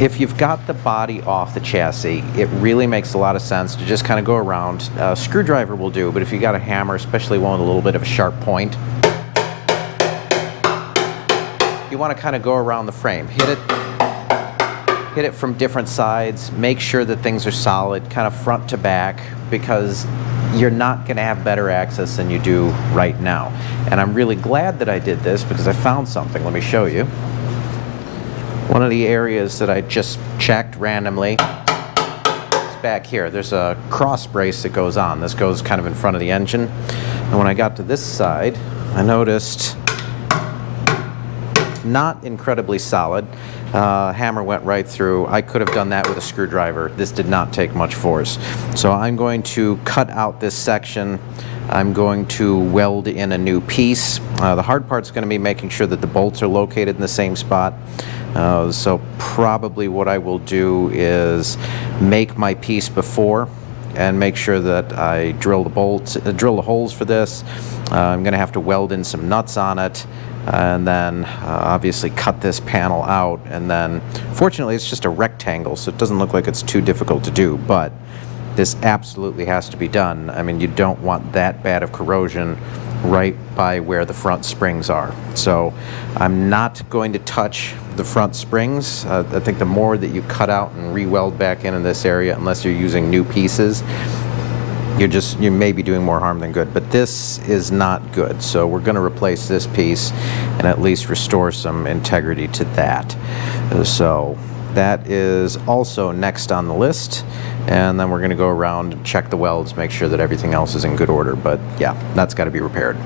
If you've got the body off the chassis, it really makes a lot of sense to just kind of go around. A screwdriver will do, but if you got a hammer, especially one with a little bit of a sharp point, you want to kind of go around the frame. Hit it from different sides, make sure that things are solid, kind of front to back, because you're not going to have better access than you do right now. And I'm really glad that I did this because I found something. Let me show you. One of the areas that I just checked randomly is back here. There's a cross brace that goes on. This goes kind of in front of the engine. And when I got to this side, I noticed not incredibly solid. Hammer went right through. I could have done that with a screwdriver. This did not take much force. So I'm going to cut out this section. I'm going to weld in a new piece. The hard part's going to be making sure that the bolts are located in the same spot. So probably what I will do is make my piece before and make sure that I drill the holes for this. I'm going to have to weld in some nuts on it, and then obviously cut this panel out. And then fortunately it's just a rectangle, so it doesn't look like it's too difficult to do, but this absolutely has to be done. I mean, you don't want that bad of corrosion right by where the front springs are. So I'm not going to touch the front springs. I think the more that you cut out and re-weld back in this area, unless you're using new pieces, you may be doing more harm than good. But this is not good, so we're going to replace this piece and at least restore some integrity to that. So that is also next on the list, and then we're going to go around and check the welds, make sure that everything else is in good order. But yeah, that's got to be repaired.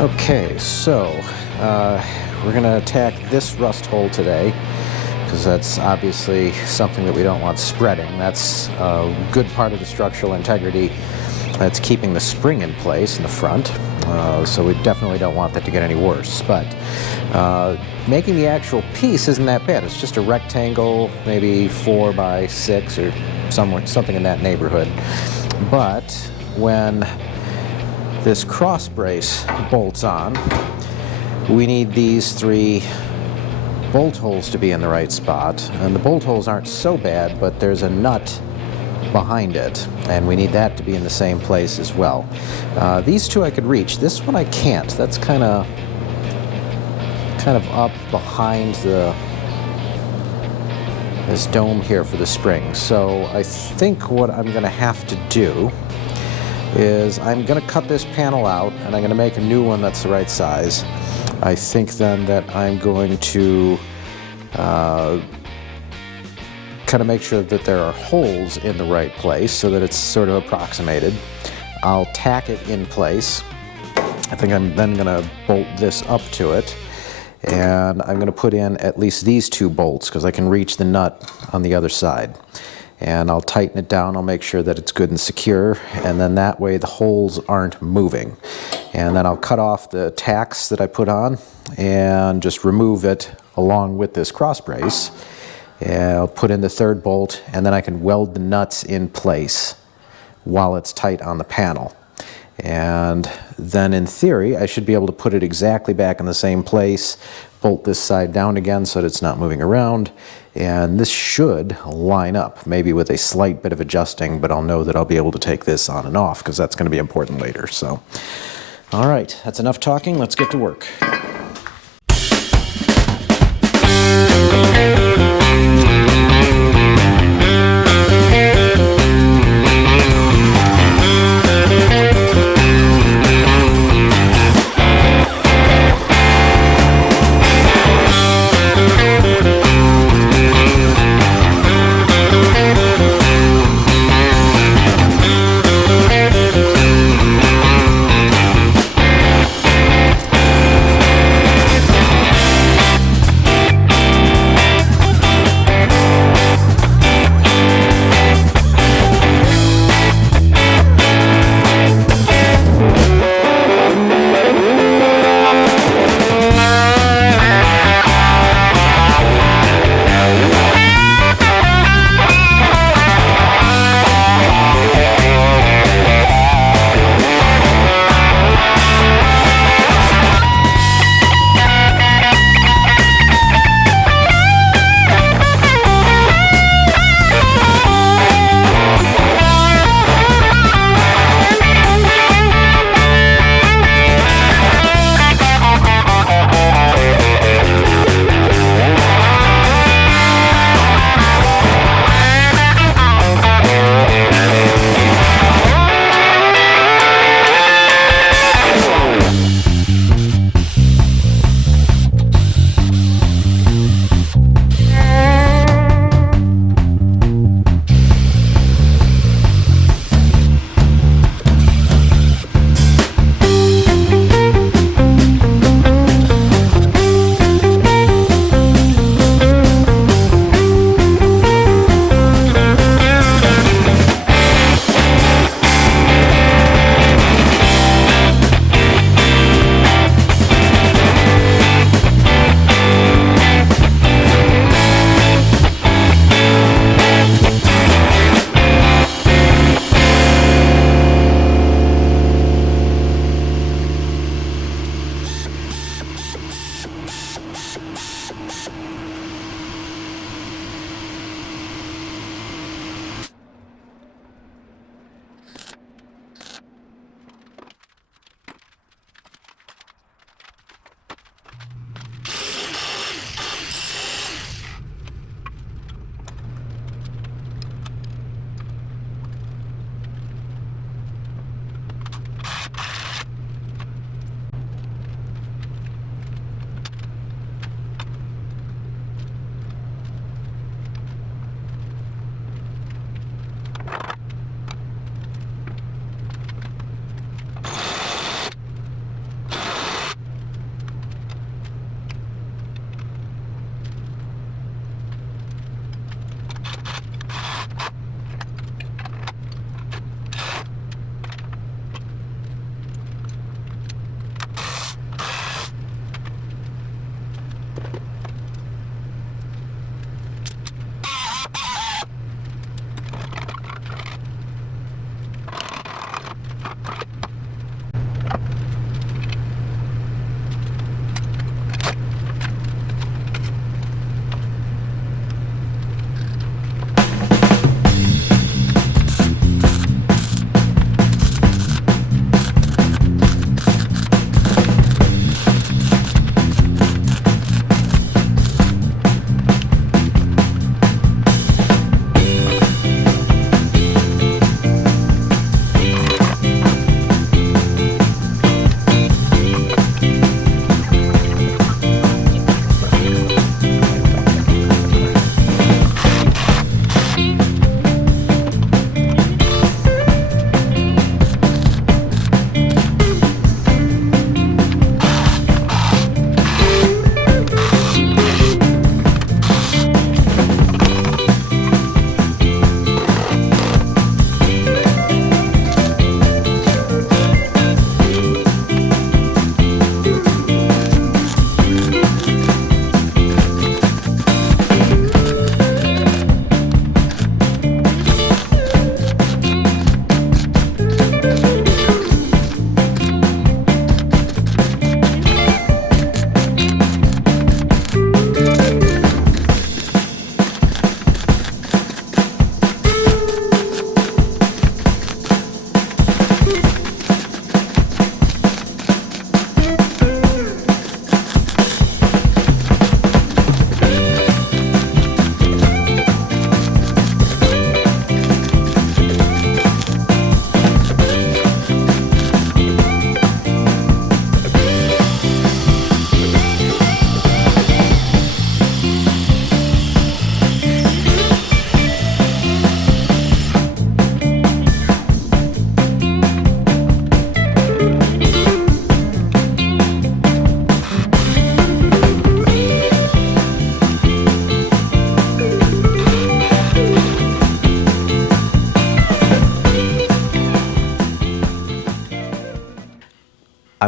Okay, so we're going to attack this rust hole today, because that's obviously something that we don't want spreading. That's a good part of the structural integrity that's keeping the spring in place in the front, so we definitely don't want that to get any worse. But making the actual piece isn't that bad. It's just a rectangle, maybe 4 by 6 or something in that neighborhood. But when this cross brace bolts on, we need these 3 bolt holes to be in the right spot. And the bolt holes aren't so bad, but there's a nut behind it, and we need that to be in the same place as well. These 2 I could reach. This one I can't. That's kind of up behind this dome here for the spring. So I think what I'm going to have to do is I'm going to cut this panel out, and I'm going to make a new one that's the right size. I think then that I'm going to kind of make sure that there are holes in the right place so that it's sort of approximated. I'll tack it in place. I think I'm then going to bolt this up to it, and I'm going to put in at least these 2 bolts because I can reach the nut on the other side. And I'll tighten it down. I'll make sure that it's good and secure, and then that way the holes aren't moving. And then I'll cut off the tacks that I put on and just remove it along with this cross brace. And I'll put in the third bolt, and then I can weld the nuts in place while it's tight on the panel. And then in theory, I should be able to put it exactly back in the same place, bolt this side down again so that it's not moving around, and this should line up, maybe with a slight bit of adjusting, but I'll know that I'll be able to take this on and off because that's going to be important later. So, all right, that's enough talking. Let's get to work.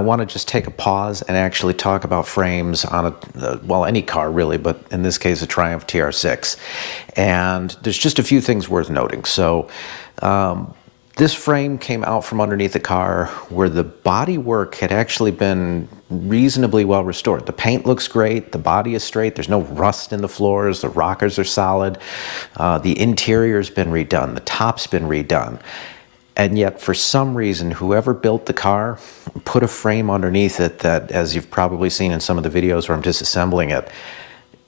want to just take a pause and actually talk about frames on well, any car really, but in this case a Triumph TR6. And there's just a few things worth noting. So this frame came out from underneath the car where the body work had actually been reasonably well restored. The paint looks great, the body is straight, there's no rust in the floors, the rockers are solid, the interior's been redone, the top's been redone. And yet, for some reason, whoever built the car put a frame underneath it that, as you've probably seen in some of the videos where I'm disassembling it,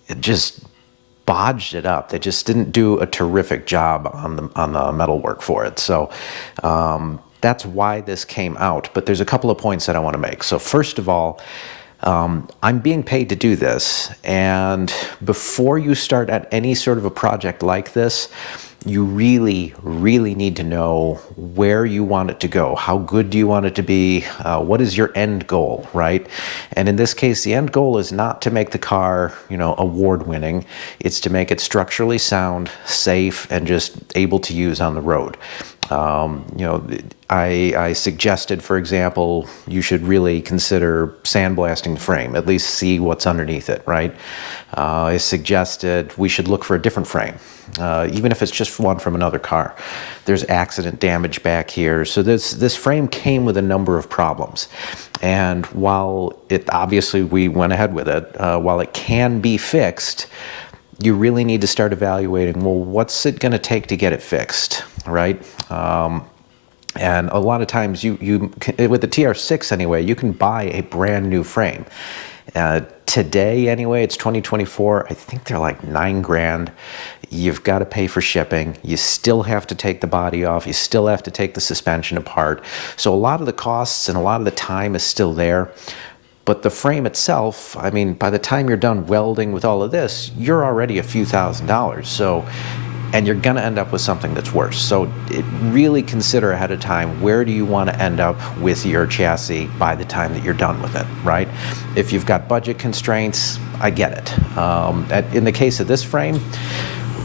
it just bodged it up. They just didn't do a terrific job on the metal work for it. So that's why this came out. But there's a couple of points that I want to make. So first of all, I'm being paid to do this. And before you start at any sort of a project like this, you really, really need to know where you want it to go. How good do you want it to be? What is your end goal, right? And in this case, the end goal is not to make the car, you know, award-winning. It's to make it structurally sound, safe, and just able to use on the road. You know, I suggested, for example, you should really consider sandblasting the frame, at least see what's underneath it, right? I suggested we should look for a different frame, even if it's just one from another car. There's accident damage back here. So this frame came with a number of problems. And while it obviously we went ahead with it, while it can be fixed, you really need to start evaluating, well, what's it going to take to get it fixed, right? And a lot of times with the TR6 anyway, you can buy a brand new frame. Today anyway, it's 2024, I think they're like $9 grand. You've got to pay for shipping. You still have to take the body off. You still have to take the suspension apart. So a lot of the costs and a lot of the time is still there. But the frame itself, I mean, by the time you're done welding with all of this, you're already a few $1,000s. So, and you're gonna end up with something that's worse. So really consider ahead of time, where do you want to end up with your chassis by the time that you're done with it, right? If you've got budget constraints, I get it. In the case of this frame,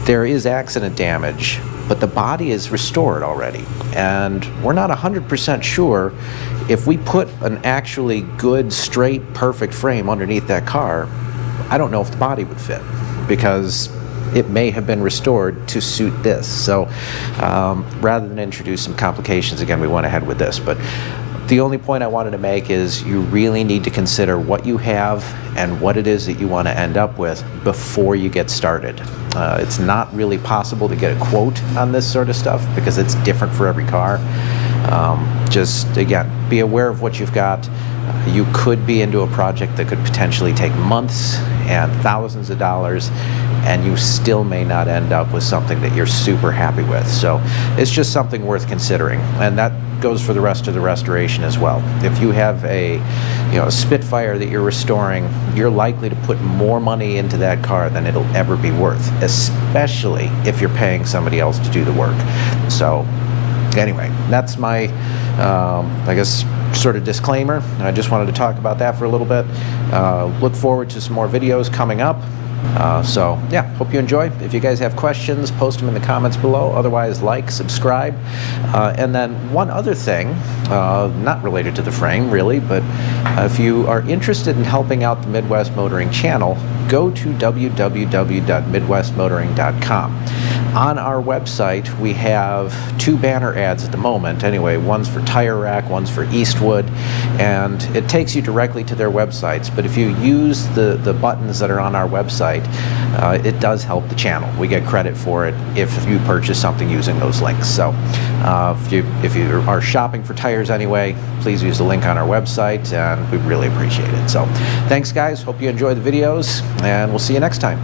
there is accident damage, but the body is restored already. And we're not 100% sure if we put an actually good, straight, perfect frame underneath that car, I don't know if the body would fit, because it may have been restored to suit this. So rather than introduce some complications, again, we went ahead with this. But the only point I wanted to make is you really need to consider what you have and what it is that you want to end up with before you get started. It's not really possible to get a quote on this sort of stuff because it's different for every car. Just, again, be aware of what you've got. You could be into a project that could potentially take months and thousands of dollars, and you still may not end up with something that you're super happy with. So it's just something worth considering, and that goes for the rest of the restoration as well. If you have a Spitfire that you're restoring, you're likely to put more money into that car than it'll ever be worth, especially if you're paying somebody else to do the work. So anyway, that's my, I guess, sort of disclaimer. I just wanted to talk about that for a little bit. Look forward to some more videos coming up. So yeah, hope you enjoy. If you guys have questions, post them in the comments below. Otherwise, like, subscribe. And then one other thing, not related to the frame really, but if you are interested in helping out the Midwest Motoring channel, go to www.midwestmotoring.com. On our website, we have 2 banner ads at the moment. Anyway, one's for Tire Rack, one's for Eastwood, and it takes you directly to their websites. But if you use the buttons that are on our website, it does help the channel. We get credit for it if you purchase something using those links. So if you are shopping for tires anyway, please use the link on our website, and we'd really appreciate it. So thanks guys, hope you enjoy the videos, and we'll see you next time.